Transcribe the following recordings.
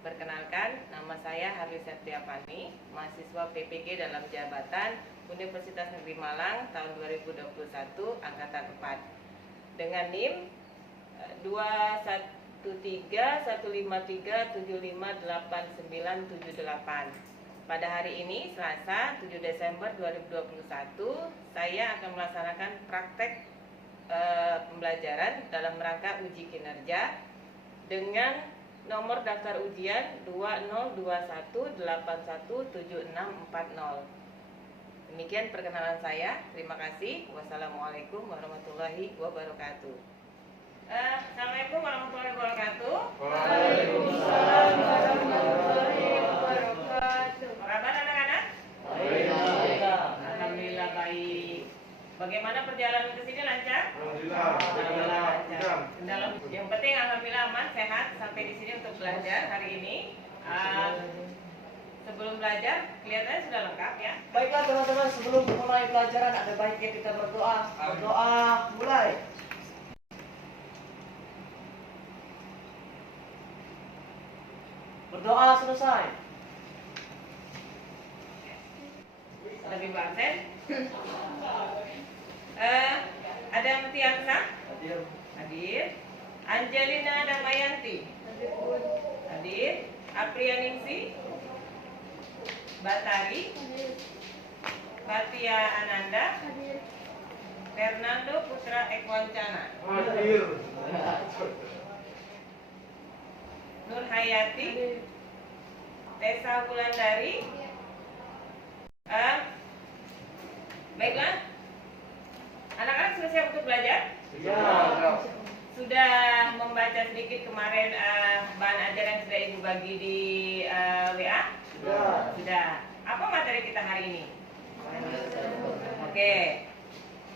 Perkenalkan, nama saya Harli Septiapani, mahasiswa PPG dalam jabatan Universitas Negeri Malang tahun 2021, Angkatan 4. Dengan NIM 213153758. Pada hari ini, Selasa 7 Desember 2021, saya akan melaksanakan praktek pembelajaran dalam rangka uji kinerja dengan nomor daftar ujian 2021817640. Demikian perkenalan saya. Terima kasih. Wassalamualaikum warahmatullahi wabarakatuh. Assalamualaikum warahmatullahi wabarakatuh. Waalaikumsalam warahmatullahi wabarakatuh. Apa kabar anak-anak? Baik. Alhamdulillah baik. Bagaimana perjalanan ke sini, lancar? Alhamdulillah lancar. Yang penting alhamdulillah aman, sehat sampai di sini untuk belajar hari ini. Sebelum belajar kelihatannya sudah lengkap ya. Baiklah teman-teman, sebelum mulai pelajaran ada baiknya kita berdoa. Berdoa mulai. Berdoa selesai. Lebih Banten. Ada Mutiansa hadir. Angelina Damayanti hadir. Aprianingsi Batari, Fatia Ananda, Fernando Putra Ekwancana, Hadir. Nur Hayati, Tessa Wulandari. Baiklah, anak-anak sudah siap untuk belajar? Ya. Sudah membaca sedikit kemarin bahan ajar yang sudah Ibu bagi di WA? Sudah. Apa materi kita hari ini? Oke.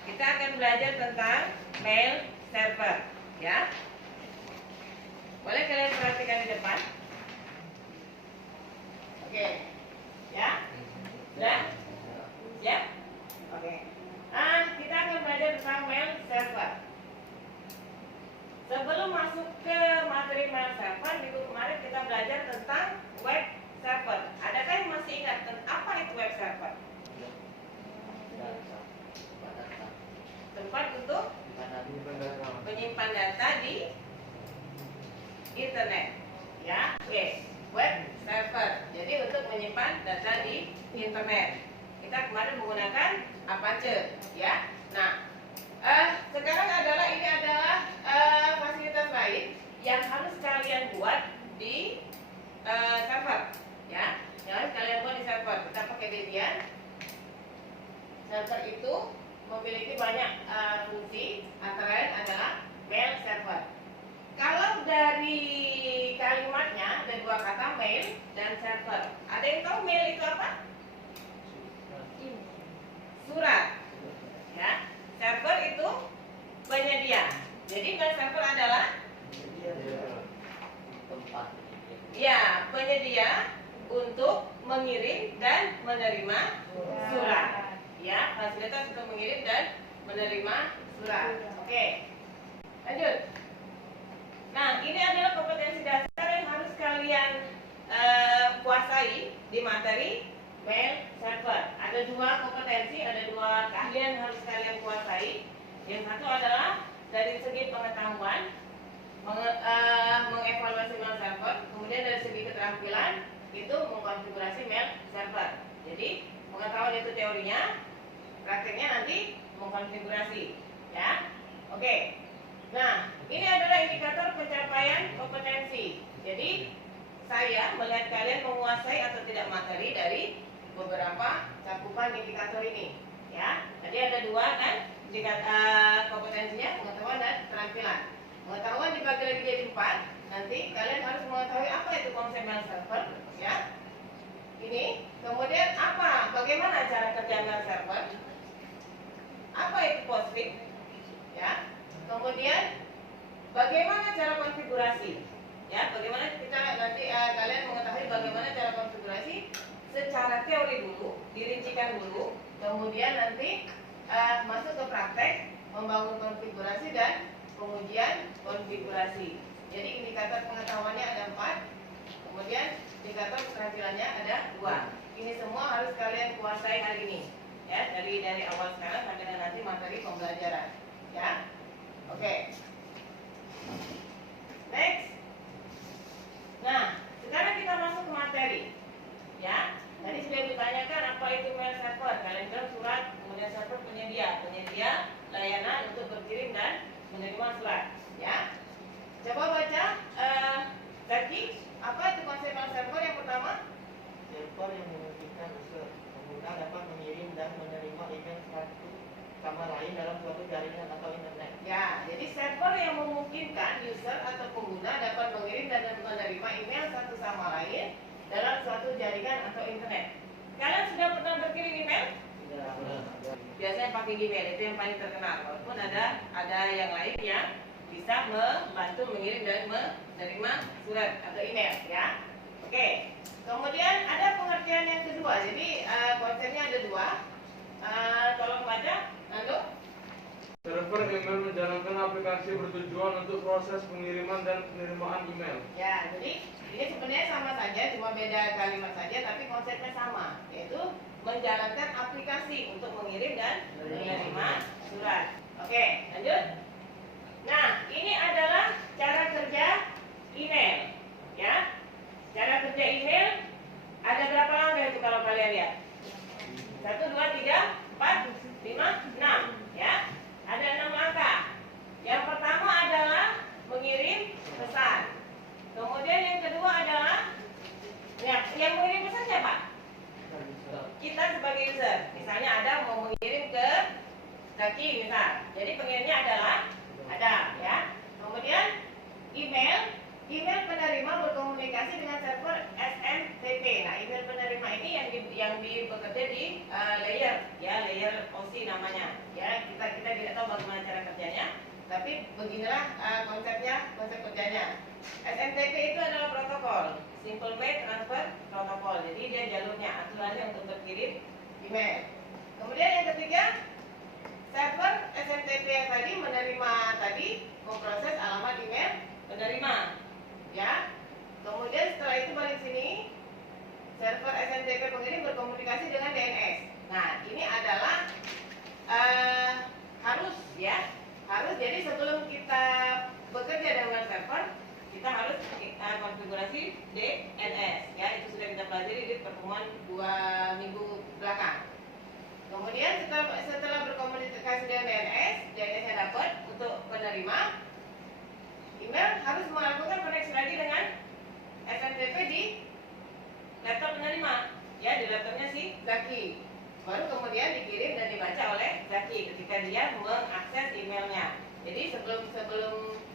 Kita akan belajar tentang mail server, ya. Boleh kalian perhatikan di depan? Oke. Ya? Sudah? Ya? Oke. Kita akan belajar tentang mail server. Sebelum masuk ke materi mail server, minggu kemarin kita belajar tentang web server. Adakah yang masih ingat apa itu web server? Tempat untuk menyimpan data di internet. Ya, oke. Web server. Jadi untuk menyimpan data di internet. Kita kemarin menggunakan Apache, ya. Nah, sekarang ini adalah fasilitas lain yang harus kalian buat di server, ya. Yang harus kalian buat di server. Kita pakai Debian. Server itu memiliki banyak fungsi, antara lain adalah mail server. Kalau dari kalimatnya ada dua kata, mail dan server. Ada yang tahu mail itu apa? Surat, ya. Server itu penyedia. Jadi mail server adalah penyedia untuk mengirim dan menerima surat. Ya, fasilitas untuk mengirim dan menerima surat. Oke. Lanjut. Nah, ini adalah kompetensi dasar yang harus kalian kuasai di materi mail server. Ada dua kompetensi, ada dua keahlian yang harus kalian kuasai. Yang satu adalah dari segi pengetahuan, mengevaluasi mail server. Kemudian dari segi keterampilan, itu mengkonfigurasi mail server. Jadi pengetahuan itu teorinya, prakteknya nanti mengkonfigurasi, ya. Oke. Nah, ini adalah indikator pencapaian kompetensi. Jadi saya melihat kalian menguasai atau tidak materi dari beberapa cakupan indikator ini, ya. Jadi ada dua kan, indikator kompetensinya, pengetahuan dan keterampilan. Pengetahuan dibagi lagi jadi 4. Nanti kalian harus mengetahui apa itu konsep mail server, ya. Ini, kemudian bagaimana cara kerja mail server? Apa itu postfix, ya. Kemudian bagaimana cara konfigurasi, ya. Bagaimana kita nanti kalian mengetahui bagaimana cara konfigurasi secara teori dulu, dirincikan dulu, kemudian nanti masuk ke praktek, membangun konfigurasi dan pengujian konfigurasi. Jadi indikator pengetahuannya ada 4. Kemudian indikator keberhasilannya ada 2. Ini semua harus kalian kuasai hari ini. Ya, dari awal sekarang sampai dengan nanti materi pembelajaran. Ya. Oke. Next. Nah, sekarang kita masuk ke materi. Ya. Tadi sudah ditanyakan apa itu mail server. Kalian bilang surat, kemudian server penyedia layanan untuk berkirim dan menerima surat. Ya. Coba baca Zaki, apa itu konsep mail server yang pertama? Server yang memungkinkan user pengguna dapat mengirim dan menerima email satu sama lain dalam suatu jaringan atau internet. Ya, jadi server yang memungkinkan user atau pengguna dapat mengirim dan menerima email satu sama lain dalam suatu jaringan atau internet. Kalian sudah pernah berkirim email? Biasanya pakai Gmail, itu yang paling terkenal. Walaupun ada yang lain yang bisa membantu mengirim dan menerima surat atau email, ya. Oke. Kemudian ada pengertian yang kedua. Jadi konsepnya ada 2. Tolong baca, Nando. Server email menjalankan aplikasi bertujuan untuk proses pengiriman dan penerimaan email. Ya, jadi ini sebenarnya sama saja, cuma beda kalimat saja, tapi konsepnya sama, yaitu menjalankan aplikasi untuk mengirim dan menerima surat. Oke, lanjut. Nah, ini adalah cara kerja email, ya. Cara kerja email ada berapa langkah itu kalau kalian lihat? 1, 2, 3, 4, 5, 6, ya. Ada 6 langkah. Yang pertama adalah mengirim pesan. Kemudian yang kedua adalah yang mengirim pesan siapa? Kita sebagai user. Misalnya ada mau mengirim ke Zaki misal. Jadi pengirimnya adalah Adam, ya. Kemudian email penerima berkomunikasi dengan server SMTP. Nah, email penerima ini yang bekerja di layer OC namanya. Ya, kita tidak tahu bagaimana cara kerjanya, tapi beginilah konsep kerjanya. SMTP itu adalah protokol, Simple Mail Transfer Protocol. Jadi dia jalurnya, aturannya untuk berkirim email. Kemudian yang ketiga, server SMTP yang tadi memproses alamat email penerima. Ya. Kemudian setelah itu balik sini, server SMTP pengirim berkomunikasi dengan DNS. Nah, ini adalah harus. Jadi sebelum kita bekerja dengan server, kita harus konfigurasi DNS. Ya, itu sudah kita pelajari di pertemuan 2 minggu belakang. Kemudian setelah berkomunikasi dengan DNS-nya dapat untuk penerima, email harus melakukan koneksi lagi dengan SMTP di laptop penerima, ya, di laptopnya si Zaki. Baru kemudian dikirim dan dibaca oleh Zaki ketika dia mengakses emailnya. Jadi sebelum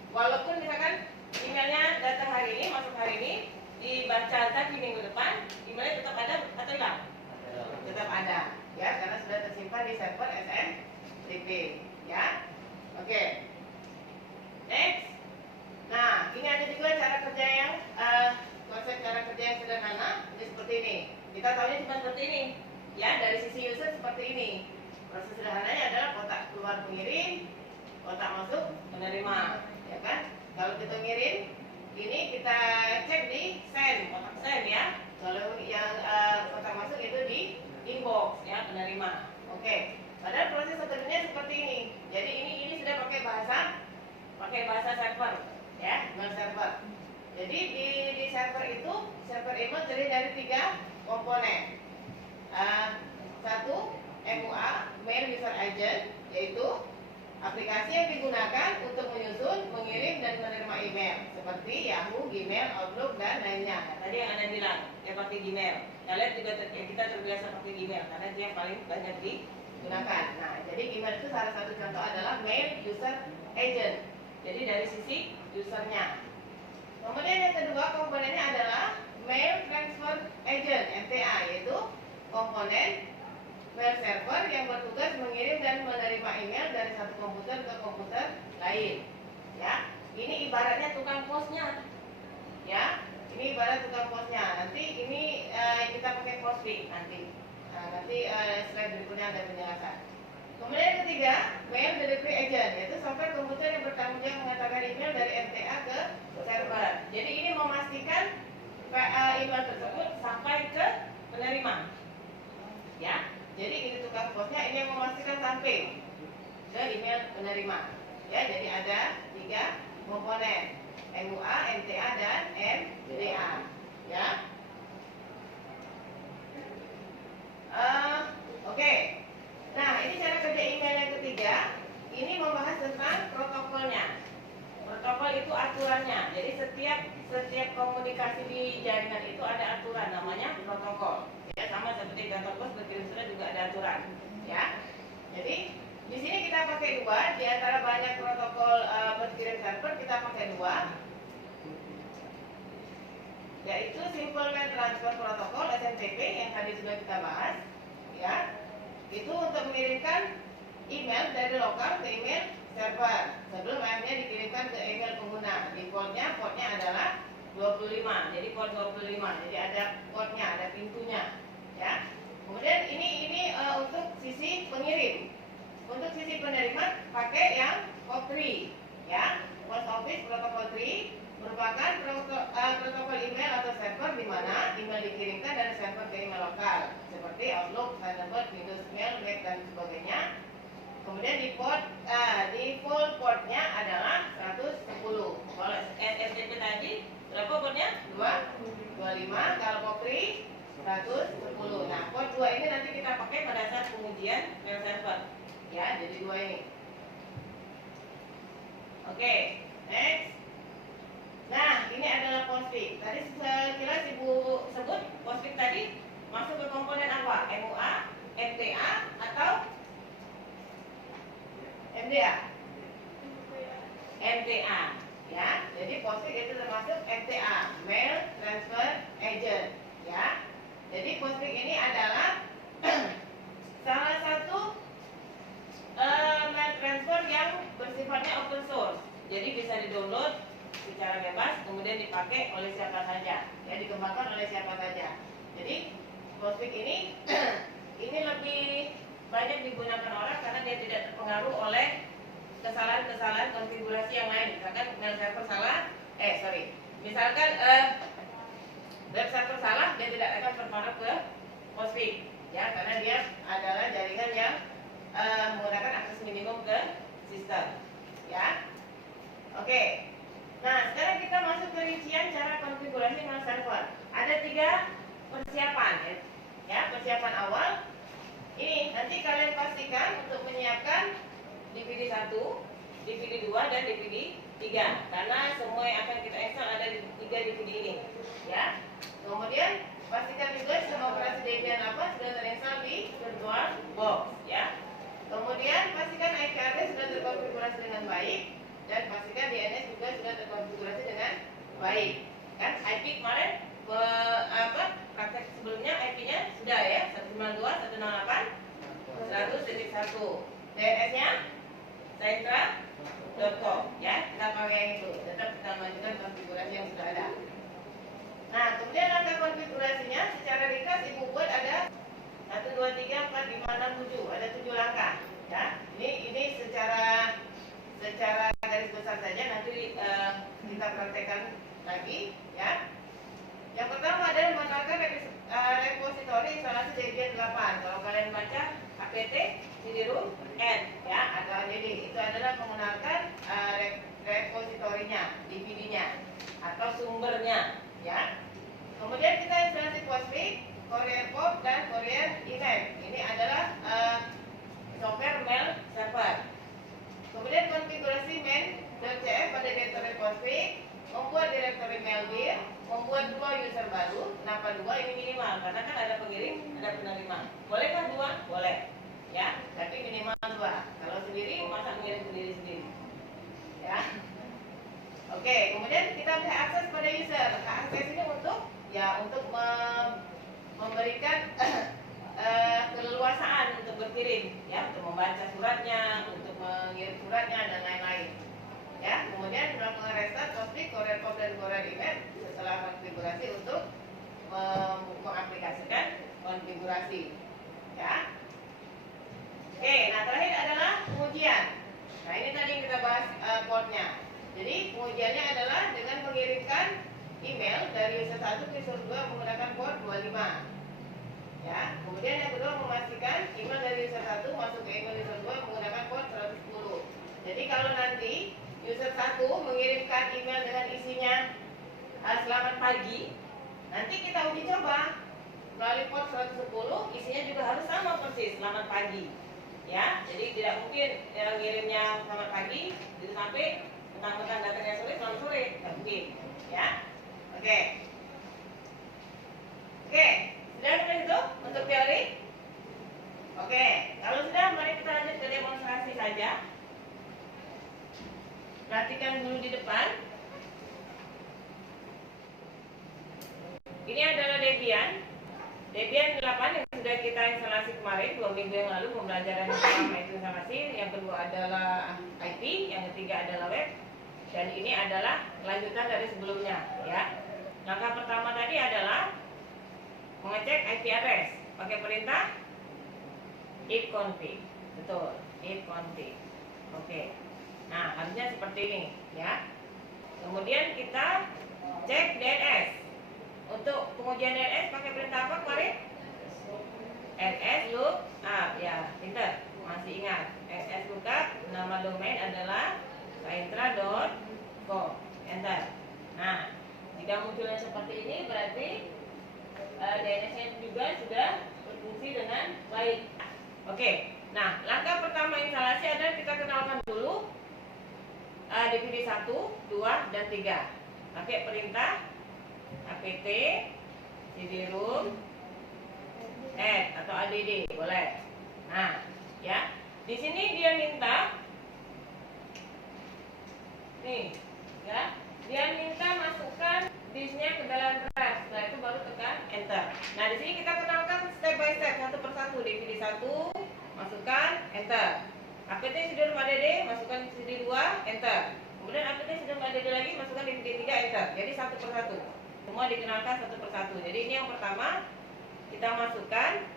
walaupun misalkan emailnya datang hari ini, masuk hari ini, dibaca Zaki minggu depan, emailnya tetap ada atau hilang? Tetap ada, ya, karena sudah tersimpan di server SMTP, ya. Oke. Next. Nah, ini ada juga cara kerja yang konsep cara kerja yang sederhana. Ini seperti ini. Kita tahunya cuma seperti ini, ya. Dari sisi user seperti ini. Proses sederhananya adalah kotak keluar pengirim, kotak masuk penerima, ya kan? Kalau kita ngirim, ini kita cek di send, kotak send, ya. Kalau yang kotak masuk itu di inbox, ya, penerima. Oke. Padahal proses sebenarnya seperti ini. Jadi ini sudah pakai bahasa server, ya, email server. Jadi di server itu, server email terdiri dari 3 komponen. 1, MUA, Mail User Agent, yaitu aplikasi yang digunakan untuk menyusun, mengirim, dan menerima email seperti Yahoo, Gmail, Outlook, dan lainnya. Nah, tadi yang Anda bilang, dia pakai Gmail. Kalian juga kita terbiasa pakai Gmail karena itu yang paling banyak digunakan. Nah, jadi Gmail itu salah satu contoh adalah Mail User Agent. Jadi dari sisi usernya. Kemudian yang kedua komponennya adalah Mail Transfer Agent (MTA), yaitu komponen mail server yang bertugas mengirim dan menerima email dari satu komputer ke komputer lain. Ya, ini ibaratnya tukang posnya. Ya, ini ibarat tukang posnya. Nanti ini kita pakai postfix nanti. Nanti slide berikutnya ada penjelasan. Kemudian yang ketiga, Mail Delivery Agent, yaitu software komputer yang bertanggung jawab mengantarkan email dari MTA ke server. Jadi ini memastikan email email tersebut sampai ke penerima. Ya, jadi ini tukang posnya ini yang memastikan sampai ke email penerima. Ya, jadi ada 3 komponen, MUA, MTA, dan MDA. Ya. Oke. Nah, ini cara kerja email yang ketiga. Ini membahas tentang protokolnya. Protokol itu aturannya. Jadi setiap komunikasi di jaringan itu ada aturan, namanya protokol. Ya, sama seperti kantor pos berkirim surat juga ada aturan. Ya. Jadi di sini kita pakai 2 di antara banyak protokol berkirim server, kita pakai 2, yaitu Simple Mail Transfer Protocol (SMTP) yang tadi sudah kita bahas. Ya, itu untuk mengirimkan email dari lokal ke email server sebelum akhirnya dikirimkan ke email pengguna. Di portnya adalah 25, jadi port 25. Jadi ada portnya, ada pintunya. Ya. Kemudian ini untuk sisi pengirim. Untuk sisi penerima pakai yang POP3, ya, Post Office Protocol 3 merupakan protokol email atau server di mana email dikirimkan dari server ke email lokal seperti Outlook, Thunderbird, Windows Mail, Mac dan sebagainya. Kemudian default portnya adalah 110. Kalau SSDP tadi berapa portnya? 25. Kalau POP3 110. Nah, port 2 ini nanti kita pakai pada saat pengujian mail server. Ya, jadi 2 ini. Oke, next. Nah, ini adalah postfix. Tadi sekilas Ibu sebut postfix tadi masuk ke komponen apa? MUA, MTA, atau MDA? MTA. Ya, jadi postfix itu termasuk MTA, Mail Transfer Agent. Ya, jadi postfix ini adalah salah satu mail transfer yang bersifatnya open source. Jadi bisa di-download secara bebas, kemudian dipakai oleh siapa saja, ya, dikembangkan oleh siapa saja. Jadi postfix ini ini lebih banyak digunakan orang karena dia tidak terpengaruh oleh kesalahan-kesalahan konfigurasi yang lain. Misalkan mail server salah, misalkan web server salah, dia tidak akan terpengaruh ke postfix, ya, karena dia adalah jaringan yang menggunakan akses minimum ke sistem, ya. Oke. Nah, sekarang kita masuk ke rincian cara konfigurasi mail server. Ada 3 persiapan, ya. Persiapan awal ini nanti kalian pastikan untuk menyiapkan DVD 1, DVD 2, dan DVD 3 karena semua yang akan kita install ada di 3 DVD ini, ya. Kemudian pastikan juga sistem operasi Debian 8 sudah terinstall di virtual box, ya. Kemudian pastikan IP address sudah terkonfigurasi dengan baik dan pastikan DNS juga sudah terkonfigurasi dengan baik. Kan IP kemarin praktek sebelumnya IP-nya sudah, ya, 192.168.100.1. DNS-nya centra.com, ya. Kita pakai yang itu. Tetap kita lanjutkan konfigurasi yang sudah ada. Nah, kemudian langkah konfigurasinya secara ringkas Ibu buat ada 1, 2, 3, 4, 5, 6, 7. Ada 7 langkah, ya. Ini secara garis besar saja, nanti kita praktekkan lagi, ya. Yang pertama adalah mengenalkan repositori instalasi Debian 8. Kalau kalian baca apt cd-rom n, ya, atau ADD, itu adalah mengenalkan repositorinya, DVD-nya atau sumbernya, ya. Kemudian kita instalasi postfix, Courier Pop, dan Courier Event. Ini adalah software mail server. Kemudian konfigurasi main.cf pada direktori postfix, membuat direktori maildir, membuat 2 user baru. Kenapa 2? Ini minimal karena kan ada pengirim, ada penerima. Bolehkah 2? Boleh, ya, tapi minimal 2. Kalau sendiri masa mengirim sendiri, ya. Oke, kemudian kita bisa akses pada user. Akses ini untuk memberikan keleluasaan untuk berkirim, ya, untuk membaca suratnya, untuk mengirim suratnya, dan lain-lain, ya. Kemudian melakukan restart postfix, Courier Pop, dan Courier Event setelah konfigurasi untuk mengaplikasikan konfigurasi, ya. Oke, nah terakhir adalah pengujian. Nah, ini tadi yang kita bahas portnya. Jadi pengujiannya adalah dengan mengirimkan email dari user 1 ke user 2 menggunakan port 25. Ya, kemudian yang kedua memastikan email dari user 1 masuk ke email user 2 menggunakan port 110. Jadi kalau nanti user 1 mengirimkan email dengan isinya selamat pagi, nanti kita uji coba melalui port 110, isinya juga harus sama persis, selamat pagi. Ya, jadi tidak mungkin ngirimnya selamat pagi, jadi sampai mentang-mentang datanya sore, selamat sore, nggak mungkin. Ya, oke. Oke, sudah sampai itu untuk teori? Oke, kalau sudah mari kita lanjut ke demonstrasi saja. Perhatikan dulu di depan. Ini adalah Debian 8 yang sudah kita instalasi kemarin 2 minggu yang lalu. Pembelajaran yang pertama itu instalasi, yang kedua adalah IP, yang ketiga adalah web, dan ini adalah lanjutan dari sebelumnya. Ya, langkah pertama tadi adalah mengecek IP address pakai perintah ifconfig. Betul, ifconfig. Oke. Nah, harusnya seperti ini, ya. Kemudian kita cek DNS. Untuk pengujian DNS pakai perintah apa kemarin? ls lookup, ya, pinter, masih ingat. ls lookup, nama domain adalah saintra.com. Enter. Nah, jika munculnya seperti ini berarti DNS-nya juga sudah berfungsi dengan baik. Oke. Nah, langkah pertama instalasi adalah kita kenalkan dulu DVD 1, 2, dan 3. Pakai perintah apt cd-rom add atau add boleh. Nah, ya. Di sini dia minta nih, ya. Dia minta masukkan disknya ke dalam drive. Setelah itu baru tekan enter. Nah, di sini kita kenalkan step by step, satu persatu. DVD 1 masukkan enter. apt cd-rom add masukkan cd 2 enter. Kemudian apt cd-rom add lagi masukkan DVD 3 enter. Jadi satu persatu. Semua dikenalkan satu persatu. Jadi ini yang pertama kita masukkan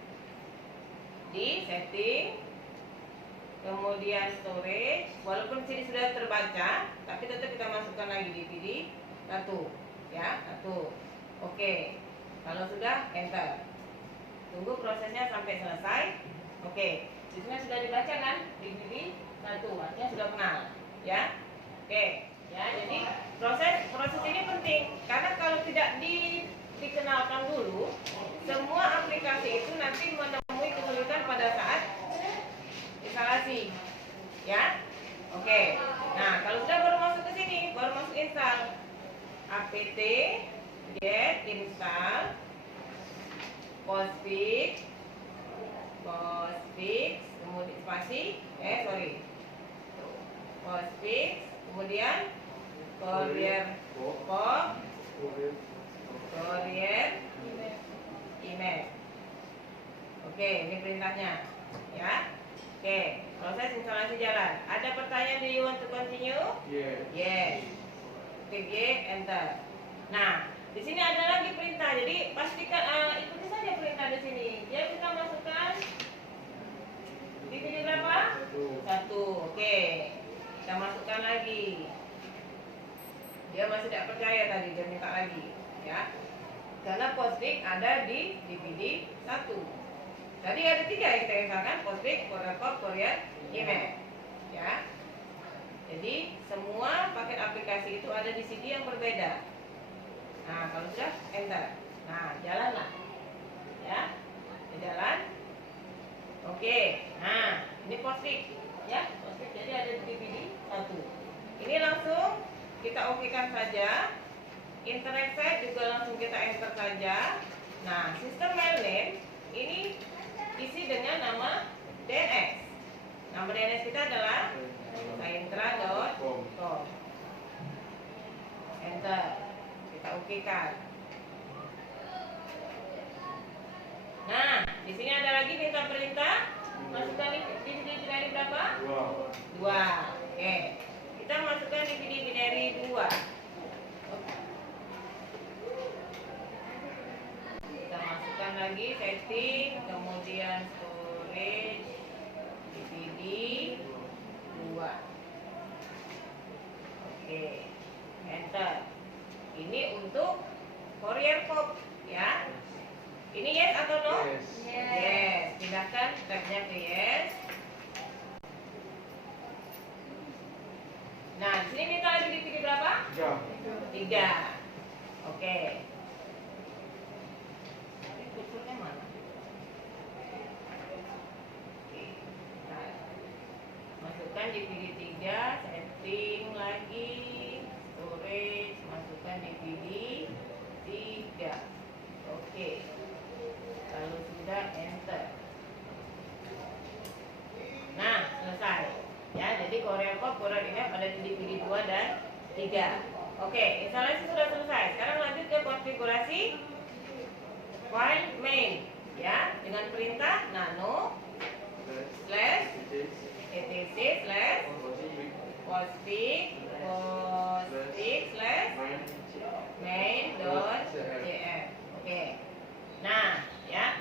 di setting, kemudian storage. Walaupun sini sudah terbaca, tapi tetap kita masukkan lagi DVD 1, ya, 1. Oke. Kalau sudah enter. Tunggu prosesnya sampai selesai. Oke. Di sini sudah dibaca kan DVD 1, artinya sudah kenal, ya. Oke. Ya, jadi proses ini penting karena kalau tidak dikenalkan dulu, semua aplikasi itu nanti menemui kesulitan pada saat instalasi. Ya. Oke. Nah, kalau sudah baru masuk ke sini, baru masuk install. apt get install postfix kemudian spasi postfix kemudian courier email. Oke, ini perintahnya, ya. Oke, proses instalasi jalan. Ada pertanyaan, do you want to continue? Yes. Klik Y, enter. Nah, di sini ada lagi perintah. Jadi pastikan ikuti saja perintah di sini. Dia kita masukkan DVD berapa? 1. Oke. Kita masukkan lagi. Dia masih tidak percaya tadi, dia minta lagi, ya. Karena postfix ada di DVD 1. Tadi ada 3 yang kita instalkan, postfix, courier, email, ya. Jadi semua paket aplikasi itu ada di CD yang berbeda. Nah, kalau sudah enter. Nah, jalanlah. Ya. Jalan. Oke. Nah, ini postfix, ya. Postfix jadi ada di DVD 1. Ini langsung kita okekan saja. Internet site juga langsung kita enter saja. Nah, sistem mail name ini isi dengan nama DNS. Nama DNS kita adalah saintra.com. Enter. Kita okekan. Nah, di sini ada lagi minta perintah. Masukkan DVD binary berapa? 2. Oke. Kita masukkan DVD binary 2. Kita masukkan lagi setting, kemudian storage DVD 2. Oke. Enter. Ini untuk courier code, ya. Ini yes atau no? Yes. Yes. Pindahkan tabnya ke yes. Nah, di sini minta lagi dipilih berapa? 3. Oke. Ini kursornya mana? Oke. Nah, masukkan DVD 3, setting lagi, storage, masukkan DVD 3. Oke. Lalu sudah enter. Nah, selesai. Ya, jadi courier code, courier email pada DVD 2 dan 3. Oke, instalasi sudah selesai. Sekarang lanjut ke konfigurasi file main, ya, dengan perintah nano slash etc slash postfix slash main.jf. Oke. Nah, ya.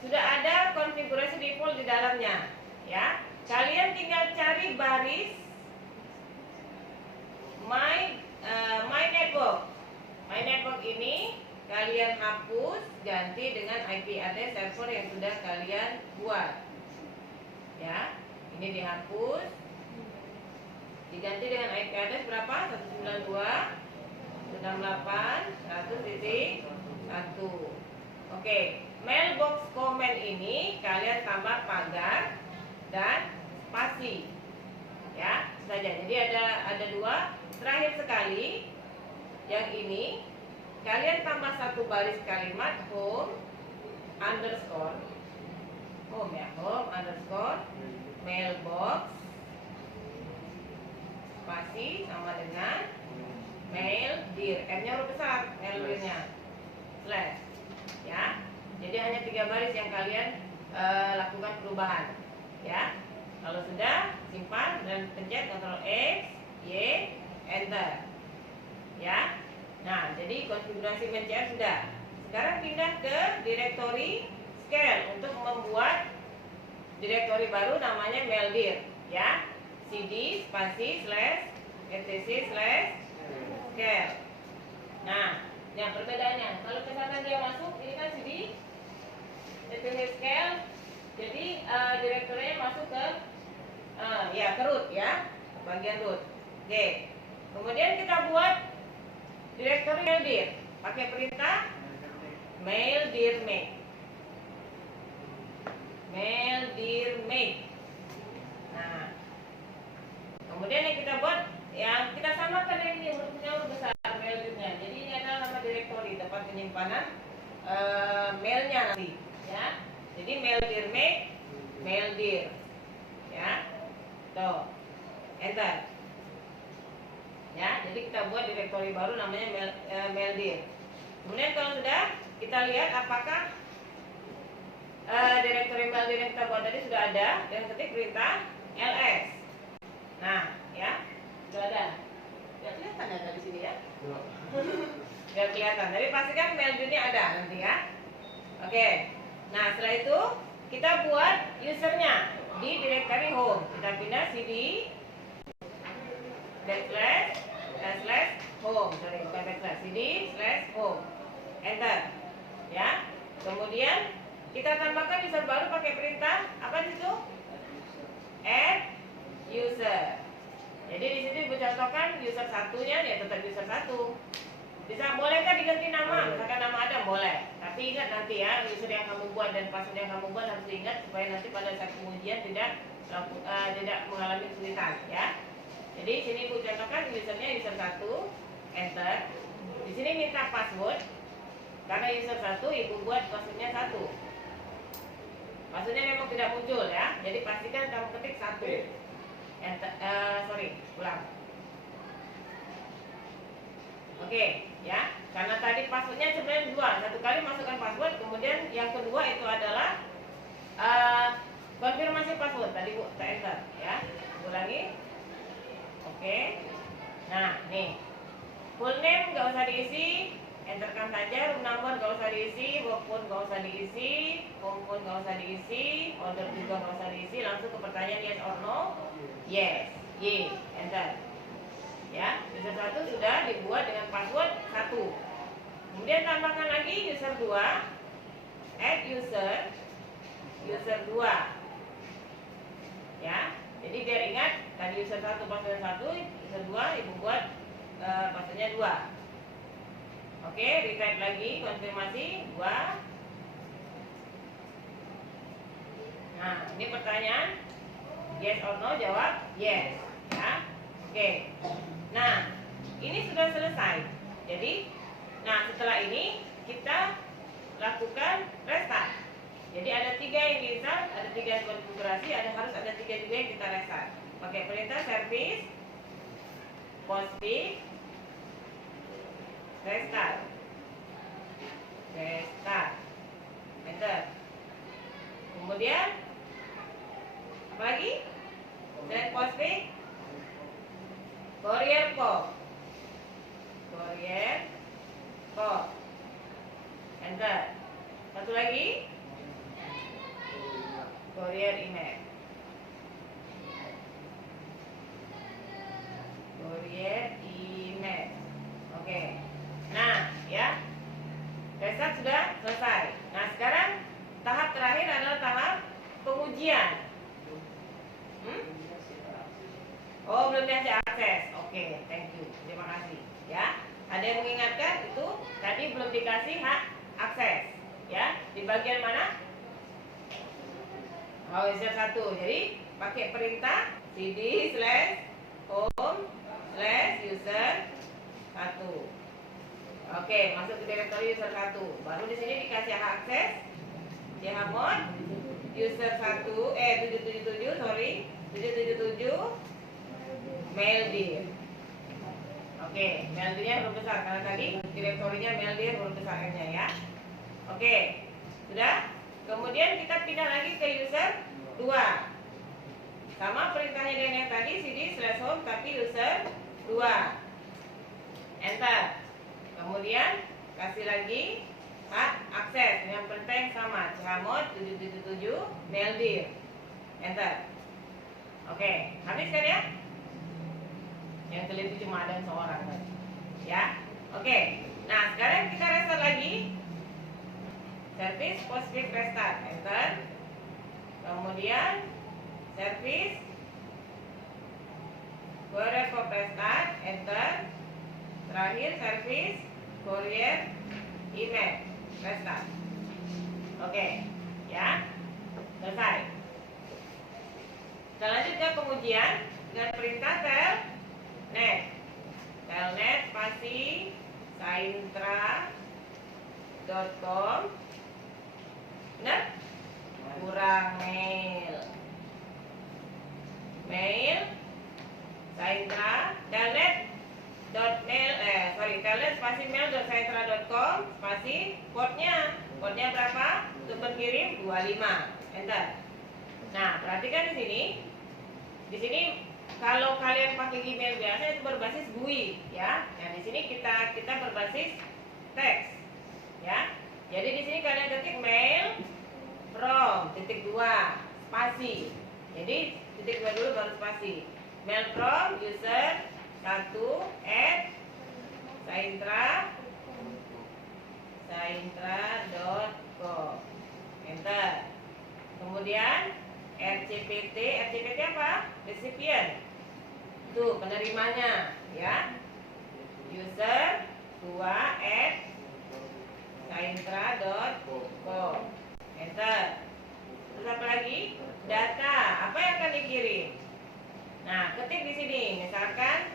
Sudah ada konfigurasi default di dalamnya, ya. Kalian tinggal cari baris my network. My network ini kalian hapus, ganti dengan IP address server yang sudah kalian buat. Ya, ini dihapus, diganti dengan IP address berapa? 192.168.100.1. Oke, mailbox comment ini kalian tambah pagar dan spasi, ya saja. Jadi ada 2. Terakhir sekali, yang ini kalian tambah 1 baris kalimat home underscore mailbox spasi sama dengan mail dir, M-nya huruf besar, mail dirnya slash, ya. Jadi hanya 3 baris yang kalian lakukan perubahan, ya. Kalau sudah, simpan dan pencet Ctrl X, Y, enter, ya. Nah, jadi konfigurasi MainCR sudah. Sekarang pindah ke direktori scale untuk membuat direktori baru namanya maildir, ya. cd spasi slash etc slash scale. Nah, yang perbedaannya, kalau misalkan dia masuk, ini kan cd etc scale, jadi direktorinya masuk ke ke root, ya, bagian root. Oke. Kemudian kita buat direktori maildir pakai perintah maildir make. Nah, kemudian yang kita buat, yang kita samakan ini hurufnya huruf besar maildirnya. Jadi ini adalah nama direktori, tempat penyimpanan mailnya nanti, ya. Jadi maildir make, maildir, ya. Tuh, enter. Ya, jadi kita buat direktori baru namanya maildir. Kemudian kalau sudah, kita lihat apakah direktori maildir yang kita buat tadi sudah ada, dan ketik perintah ls. Nah, ya, sudah ada. Nggak kelihatan ada di sini, ya? Nggak kelihatan, tapi pastikan maildirnya ada nanti, ya. Oke. Nah, setelah itu kita buat usernya di direktori home. Kita pindah cd slash home, cd slash home, enter, ya. Kemudian kita tambahkan user baru pakai perintah apa di situ? Add user. Jadi di sini dicontohkan user satunya, ya tetap user 1. Bisa, bolehkah diganti nama? Misalkan nama Adam boleh. Tapi ingat nanti, ya, user yang kamu buat dan password yang kamu buat harus diingat supaya nanti pada saat pengujian tidak mengalami kesulitan, ya. Jadi sini ibu contohkan usernya user 1, enter. Di sini minta password. Karena user 1, ibu buat passwordnya 1. Passwordnya memang tidak muncul, ya. Jadi pastikan kamu ketik 1. Enter, ulang. Oke, ya. Karena tadi passwordnya sebenarnya 2. Satu kali masukkan password, kemudian yang kedua itu adalah konfirmasi password. Tadi Bu, kita enter, ya. Ulangi. Oke. Nah, nih. Full name nggak usah diisi, enterkan saja. Room number nggak usah diisi, work phone nggak usah diisi, home phone nggak usah diisi, order juga nggak usah diisi. Langsung ke pertanyaan yes or no. Yes. Y. Enter. Ya, user 1 sudah dibuat dengan password 1. Kemudian tambahkan lagi user 2, add user 2. Ya, jadi biar ingat tadi user 1 password 1, user 2 ibu buat passwordnya 2. Oke, retype lagi, konfirmasi 2. Nah, ini pertanyaan yes or no, jawab yes. Ya, oke. Nah, ini sudah selesai. Jadi, nah setelah ini kita lakukan restart. Jadi ada 3 yang di restart, ada 3 yang konfigurasi, harus ada 3 juga yang kita restart. Pakai perintah service postfix restart. Enter. Kemudian apa lagi? Set postfix courier code. Enter. Satu lagi courier email. Oke. Nah, ya. Restart sudah selesai. Nah, sekarang tahap terakhir adalah tahap pengujian. Oh, belum dikasih akses. Oke, thank you. Terima kasih. Ya. Ada yang mengingatkan itu tadi belum dikasih hak akses. Ya, di bagian mana? Oh, user 1. Jadi, pakai perintah cd/home/user 1. Oke, masuk ke direktori user 1. Baru di sini dikasih hak akses. Chmod user 777 maildir. Oke, maildirnya huruf besar karena tadi direktorinya maildir huruf besar N-nya ya. Oke, sudah. Kemudian kita pindah lagi ke user 2. Sama perintahnya dengan yang tadi cd/home tapi user 2. Enter. Kemudian kasih lagi hak akses dengan perintah yang sama, chmod 777 maildir. Enter. Oke, habis kan ya? Yang teliti cuma ada seorang kan? Ya. Oke. Nah, sekarang kita restart lagi. Service postfix restart. Enter. Kemudian service courier code restart. Enter. Terakhir service courier email restart. Oke, ya. Selesai. Kita lanjut ke pengujian dengan perintah telnet spasi saintra.com. Benar? Kurang mail saintra telnet spasi mail.saintra.com spasi portnya berapa? Untuk berkirim 25. Enter. Nah, perhatikan di sini kalau kalian pakai Gmail biasa itu berbasis GUI ya. Nah, di sini kita berbasis teks ya. Jadi di sini kalian ketik mail from .2 spasi. Jadi .2 dulu baru spasi. Mail from user 1@saintra.com. Enter. Kemudian RCPT apa? Recipient. Itu penerimanya ya. User 2@saintra.com. Enter. Terus apa lagi? Data. Apa yang akan dikirim? Nah, ketik di sini. Misalkan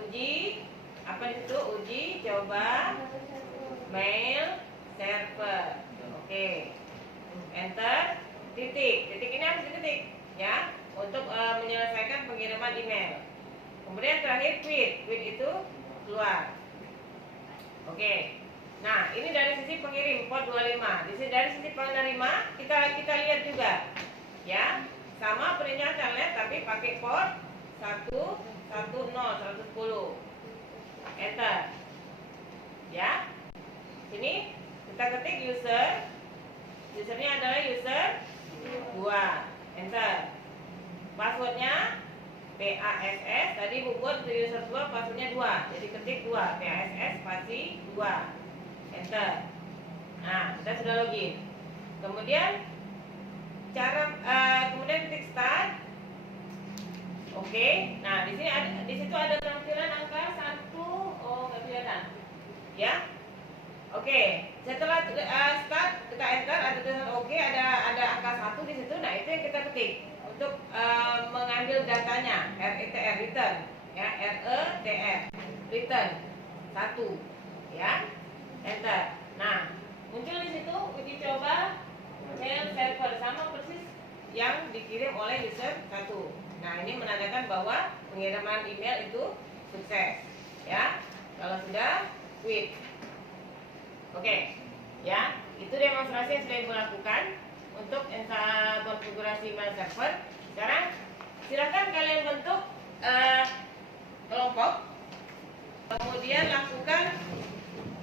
uji apa itu? Uji coba mail server. Oke. Enter. Titik ini harus dititik ya untuk menyelesaikan pengiriman email. Kemudian terakhir quit itu keluar. Oke. Nah, ini dari sisi pengirim port 25. Dari sisi penerima kita lihat juga ya. Sama perintah telnet tapi pakai port 110. Enter. Ya. Sini kita ketik usernya adalah user 2. Enter. Passwordnya PASS tadi Bu buat user 2 passwordnya 2. Jadi ketik 2 PASS spasi 2. Enter. Nah, kita sudah login. Kemudian kemudian ketik start. Oke. Nah, di situ ada tampilan angka 1. Oh, nggak kelihatan. Ya. Oke. Setelah start kita enter, ada tulisan oke, ada angka 1 di situ. Nah, itu yang kita ketik untuk mengambil datanya. RETR return, ya, RETR return 1, ya. Enter. Nah, muncul di situ uji coba mail server sama persis yang dikirim oleh user 1. Nah, ini menandakan bahwa pengiriman email itu sukses, ya. Kalau sudah quit. Oke, ya. Itu demonstrasi yang sudah Ibu lakukan untuk konfigurasi mail server. Sekarang silakan kalian bentuk kelompok, kemudian lakukan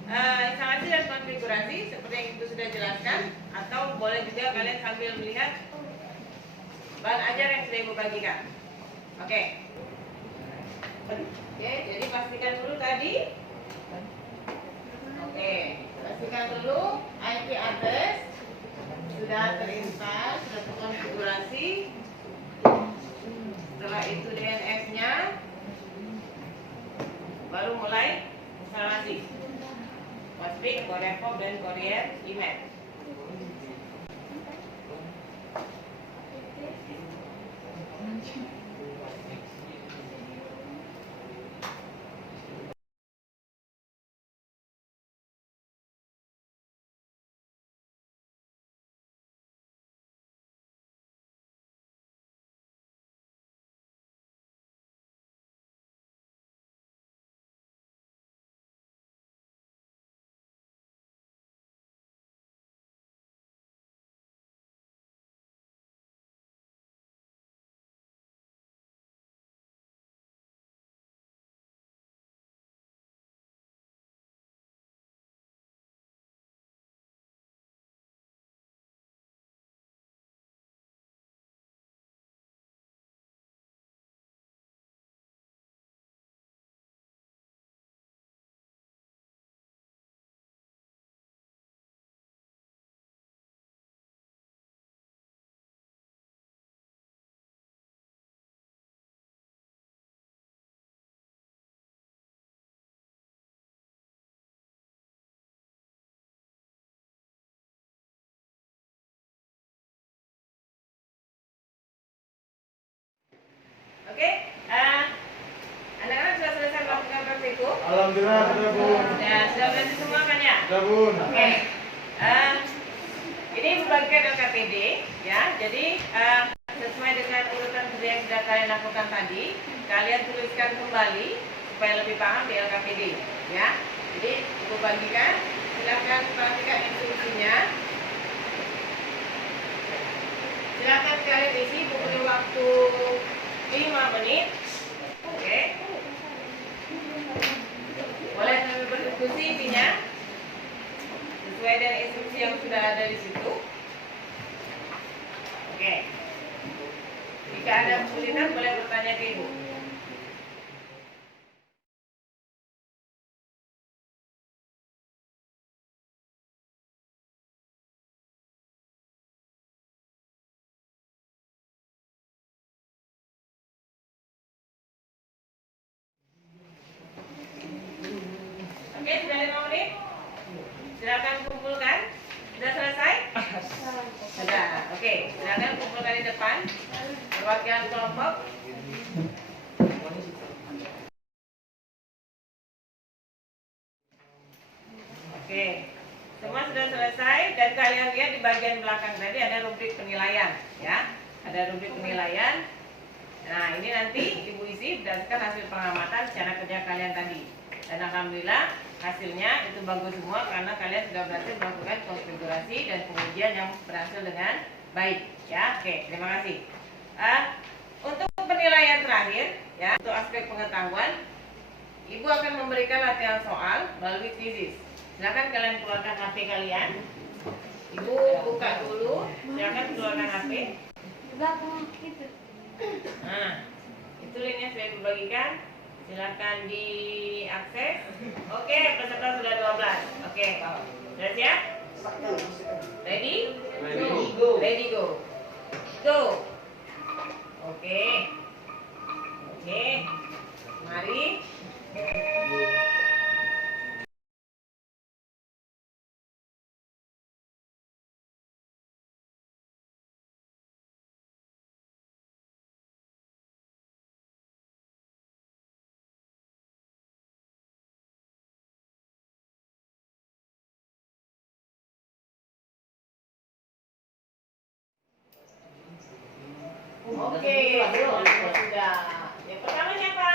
instalasi dan konfigurasi seperti yang Ibu sudah jelaskan, atau boleh juga kalian sambil melihat bahan ajar yang sudah Ibu bagikan. Oke. Oke, jadi pastikan dulu tadi. Oke, pastikan dulu IP address sudah terinstall, sudah terkonfigurasi. Setelah itu DNS-nya, baru mulai instalasi. Postfix, Courier Form, dan Courier Email. Oke, anak-anak sudah selesai melakukan praktikum? Alhamdulillah sudah Bun. Sudah berarti semua kan ya? Sudah Bun. Oke. Ini berbagikan LKPD, ya. Jadi sesuai dengan urutan kerja yang sudah kalian lakukan tadi, kalian tuliskan kembali supaya lebih paham di LKPD, ya. Jadi Ibu bagikan, silakan perhatikan instruksinya. Silakan kalian isi, buku waktu 5 menit. Oke. Boleh sambil berdiskusi intinya sesuai dengan instruksi yang sudah ada di situ. Oke. Jika ada kesulitan boleh bertanya ke Ibu. Oke, sudah 5 menit. Silakan kumpulkan. Sudah selesai? Sudah. Oke, silakan kumpulkan di depan. Perwakilan kelompok. Oke. Semua sudah selesai dan kalian lihat di bagian belakang tadi ada rubrik penilaian, ya. Ada rubrik penilaian. Nah, ini nanti Ibu isi berdasarkan hasil pengamatan secara kerja kalian tadi. Dan alhamdulillah hasilnya itu bagus semua karena kalian sudah berhasil melakukan konfigurasi dan pengujian yang berhasil dengan baik, ya. Oke, terima kasih. Untuk penilaian terakhir, ya, untuk aspek pengetahuan, Ibu akan memberikan latihan soal melalui quizzes. Silakan kalian keluarkan HP kalian. Ibu buka dulu. Silakan keluarkan HP. Nah, Itu linknya sudah dibagikan. Silakan diakses. Oke, peserta sudah 12. Oke, sudah siap? Ready? Ready. Go. Ready, go. Go. Oke. Oke. Mari. Oke, semuanya sudah. Yang pertama siapa?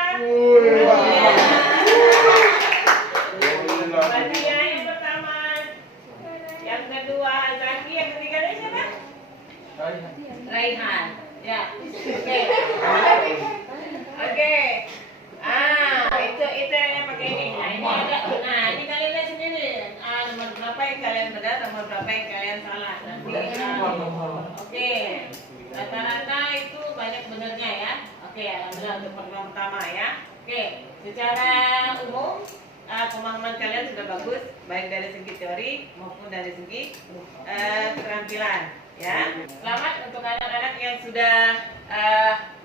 Fatia yang pertama. Yang kedua Zaki, yang ketiganya siapa? Raihan. Ya. Oke. Oke. Itu yang pakai ini. Nah, ini ada. Nah, ini kalian lihat sendiri. Nomor berapa yang kalian benar, nomor berapa yang kalian salah. Nanti. Oke. Rata-rata itu banyak benernya ya. Oke, alhamdulillah untuk program pertama ya. Oke, secara umum pemahaman kalian sudah bagus, baik dari segi teori maupun dari segi keterampilan ya. Selamat untuk anak-anak yang sudah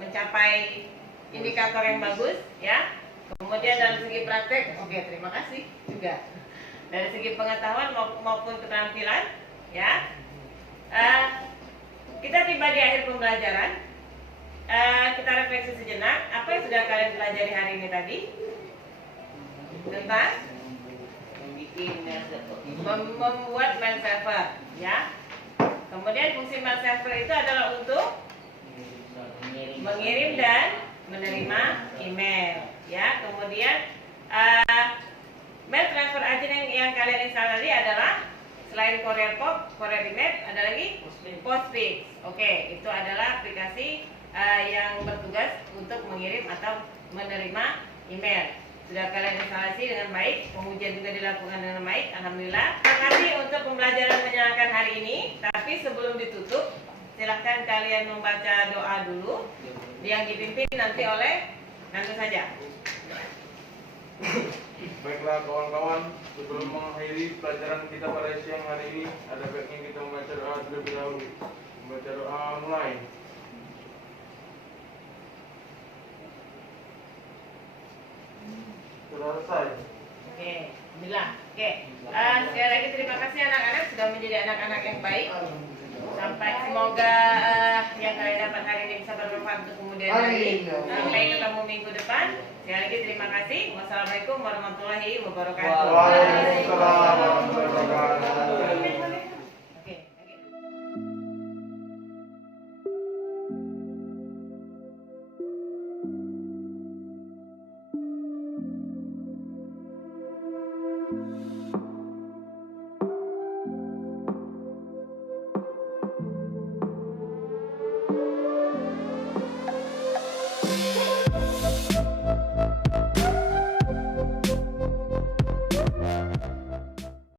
mencapai indikator yang bagus ya. Kemudian dari segi praktek, oke, terima kasih juga. Dari segi pengetahuan maupun keterampilan ya. Kita tiba di akhir pembelajaran. Kita refleksi sejenak. Apa yang sudah kalian pelajari hari ini tadi? Tentang membuat mail server, ya. Kemudian fungsi mail server itu adalah untuk mengirim dan menerima email, ya. Kemudian mail transfer agent yang kalian install tadi adalah selain Courier Pop, Courier Email, ada lagi Postfix. Oke, itu adalah aplikasi yang bertugas untuk mengirim atau menerima email. Sudah kalian instalasi dengan baik, pengujian juga dilakukan dengan baik, alhamdulillah. Terima kasih untuk pembelajaran menyenangkan hari ini. Tapi sebelum ditutup, silahkan kalian membaca doa dulu yang dipimpin nanti oleh Nanti saja. Baiklah kawan-kawan, sebelum mengakhiri pelajaran kita pada siang hari ini, ada baiknya kita membaca doa terlebih dahulu. Membaca doa mulai. Sudah selesai. Oke, alhamdulillah. Oke, sekali lagi terima kasih anak-anak sudah menjadi anak-anak yang baik. Sampai semoga yang kalian dapat hari ini bisa bermanfaat untuk kemudian hari. Sampai ketemu minggu depan. Sekali lagi terima kasih. Wassalamualaikum warahmatullahi wabarakatuh. Waalaikumsalam warahmatullahi wabarakatuh.